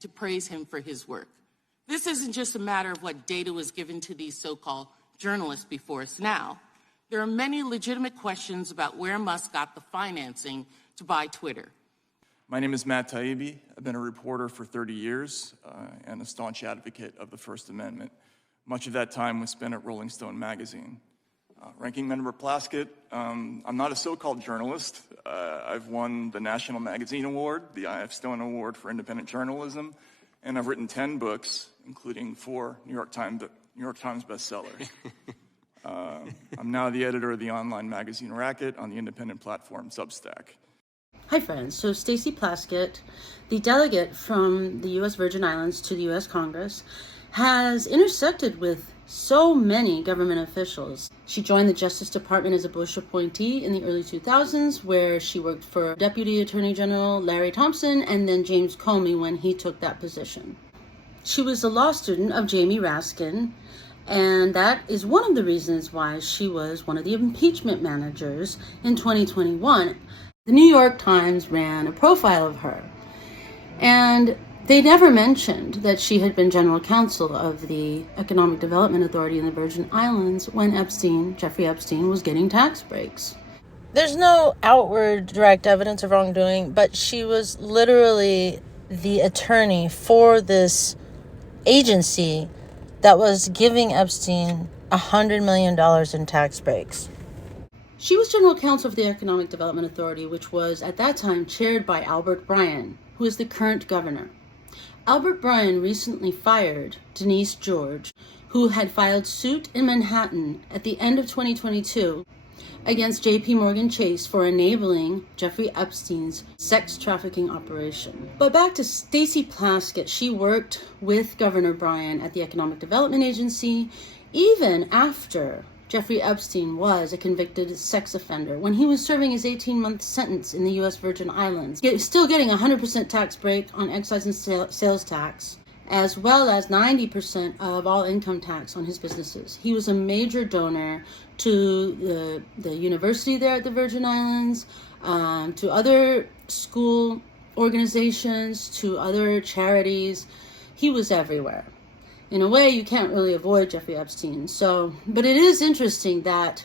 to praise him for his work. This isn't just a matter of what data was given to these so-called journalists before us now. There are many legitimate questions about where Musk got the financing to buy Twitter. My name is Matt Taibbi. I've been a reporter for 30 years and a staunch advocate of the First Amendment. Much of that time was spent at Rolling Stone magazine. Ranking Member Plaskett, I'm not a so-called journalist. I've won the National Magazine Award, the I.F. Stone Award for Independent Journalism, and I've written 10 books, including 4 New York Times bestsellers. I'm now the editor of the online magazine Racket on the independent platform Substack. Hi friends, so Stacey Plaskett, the delegate from the U.S. Virgin Islands to the U.S. Congress, has intersected with so many government officials. She joined the Justice Department as a Bush appointee in the early 2000s, where she worked for Deputy Attorney General Larry Thompson and then James Comey when he took that position. She was a law student of Jamie Raskin, and that is one of the reasons why she was one of the impeachment managers in 2021. The New York Times ran a profile of her, and they never mentioned that she had been general counsel of the Economic Development Authority in the Virgin Islands when Jeffrey Epstein, was getting tax breaks. There's no outward direct evidence of wrongdoing, but she was literally the attorney for this agency that was giving Epstein $100 million in tax breaks. She was general counsel of the Economic Development Authority, which was at that time chaired by Bryan, who is the current governor. Bryan recently fired Denise George, who had filed suit in Manhattan at the end of 2022 against J.P. Morgan Chase for enabling Jeffrey Epstein's sex trafficking operation. But back to Stacey Plaskett, she worked with Governor Bryan at the Economic Development Agency even after Jeffrey Epstein was a convicted sex offender when he was serving his 18-month sentence in the U.S. Virgin Islands, still getting 100% tax break on excise and sales tax, as well as 90% of all income tax on his businesses. He was a major donor to the university there at the Virgin Islands, to other school organizations, to other charities. He was everywhere. In a way, you can't really avoid Jeffrey Epstein. But it is interesting that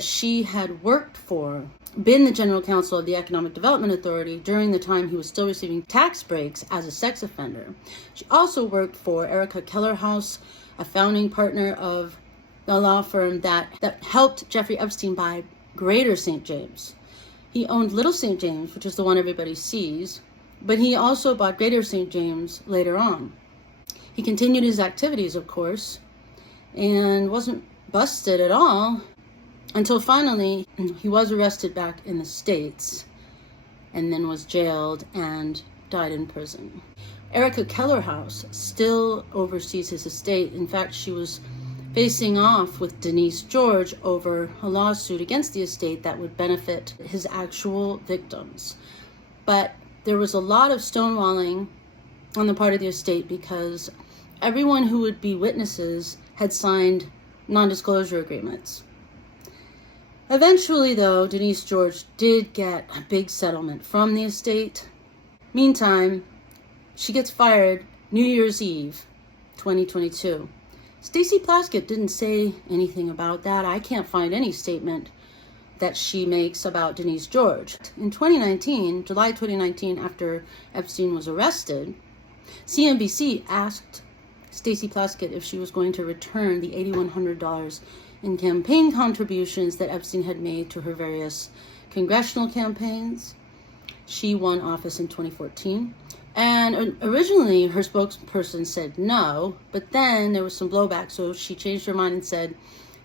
she had been the general counsel of the Economic Development Authority during the time he was still receiving tax breaks as a sex offender. She also worked for Erica Kellerhouse, a founding partner of the law firm that helped Jeffrey Epstein buy Greater St. James. He owned Little St. James, which is the one everybody sees, but he also bought Greater St. James later on. He continued his activities, of course, and wasn't busted at all until finally he was arrested back in the States and then was jailed and died in prison. Erica Kellerhouse still oversees his estate. In fact, she was facing off with Denise George over a lawsuit against the estate that would benefit his actual victims. But there was a lot of stonewalling on the part of the estate because everyone who would be witnesses had signed non-disclosure agreements. Eventually, though, Denise George did get a big settlement from the estate. Meantime, she gets fired New Year's Eve, 2022. Stacey Plaskett didn't say anything about that. I can't find any statement that she makes about Denise George. In July 2019, after Epstein was arrested, CNBC asked Stacey Plaskett if she was going to return the $8,100 in campaign contributions that Epstein had made to her various congressional campaigns. She won office in 2014. And originally her spokesperson said no, but then there was some blowback, so she changed her mind and said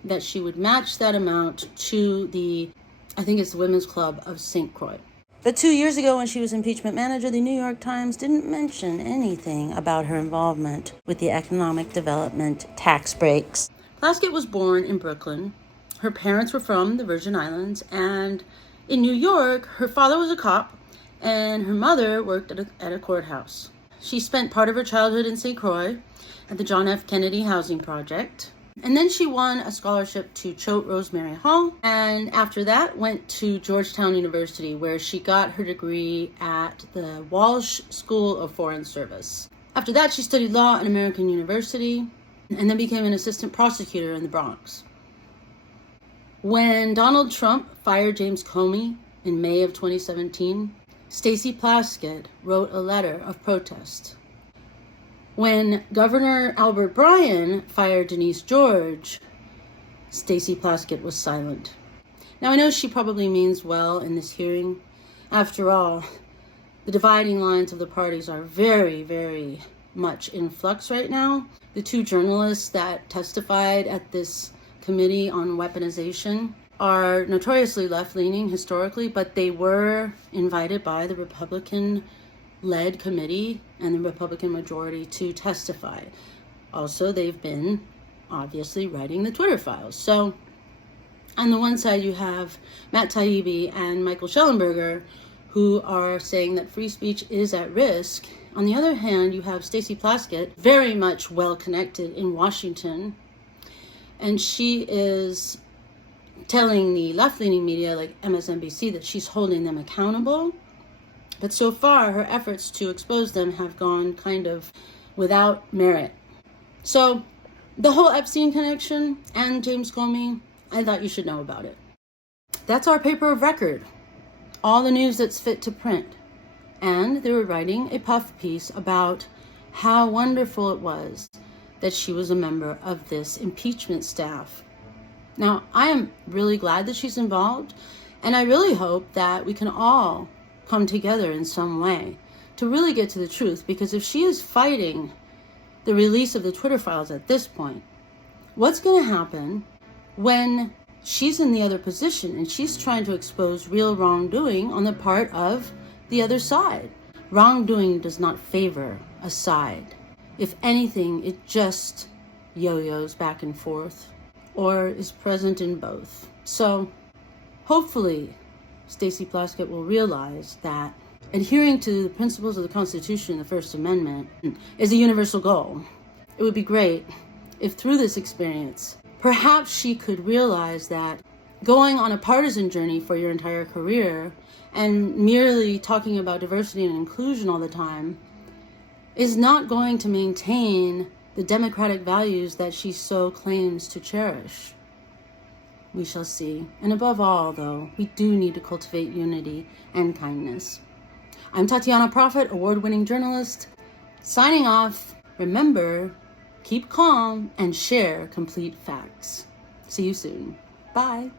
that she would match that amount to the Women's Club of St. Croix. But 2 years ago, when she was impeachment manager, the New York Times didn't mention anything about her involvement with the economic development tax breaks. Plaskett was born in Brooklyn. Her parents were from the Virgin Islands, and in New York, her father was a cop, and her mother worked at a courthouse. She spent part of her childhood in St. Croix at the John F. Kennedy Housing Project. And then she won a scholarship to Choate Rosemary Hall, and after that went to Georgetown University, where she got her degree at the Walsh School of Foreign Service. After that, she studied law at American University and then became an assistant prosecutor in the Bronx. When Donald Trump fired James Comey in May of 2017, Stacey Plaskett wrote a letter of protest. When Governor Bryan fired Denise George, Stacey Plaskett was silent. Now, I know she probably means well in this hearing. After all, the dividing lines of the parties are very, very much in flux right now. The two journalists that testified at this committee on weaponization are notoriously left-leaning historically, but they were invited by the Republican-led committee and the Republican majority to testify. Also, they've been obviously writing the Twitter files. So on the one side, you have Matt Taibbi and Michael Schellenberger, who are saying that free speech is at risk. On the other hand, you have Stacey Plaskett, very much well-connected in Washington, and she is telling the left-leaning media like MSNBC that she's holding them accountable. But so far, her efforts to expose them have gone kind of without merit. So the whole Epstein connection and James Comey, I thought you should know about it. That's our paper of record. All the news that's fit to print. And they were writing a puff piece about how wonderful it was that she was a member of this impeachment staff. Now, I am really glad that she's involved, and I really hope that we can all come together in some way to really get to the truth, because if she is fighting the release of the Twitter files at this point, what's going to happen when she's in the other position and she's trying to expose real wrongdoing on the part of the other side? Wrongdoing does not favor a side. If anything, it just yo-yos back and forth or is present in both. So hopefully Stacey Plaskett will realize that adhering to the principles of the Constitution and the First Amendment is a universal goal. It would be great if through this experience, perhaps she could realize that going on a partisan journey for your entire career and merely talking about diversity and inclusion all the time is not going to maintain the democratic values that she so claims to cherish. We shall see. And above all, though, we do need to cultivate unity and kindness. I'm Tatiana Prophet, award-winning journalist, signing off. Remember, keep calm and share complete facts. See you soon. Bye.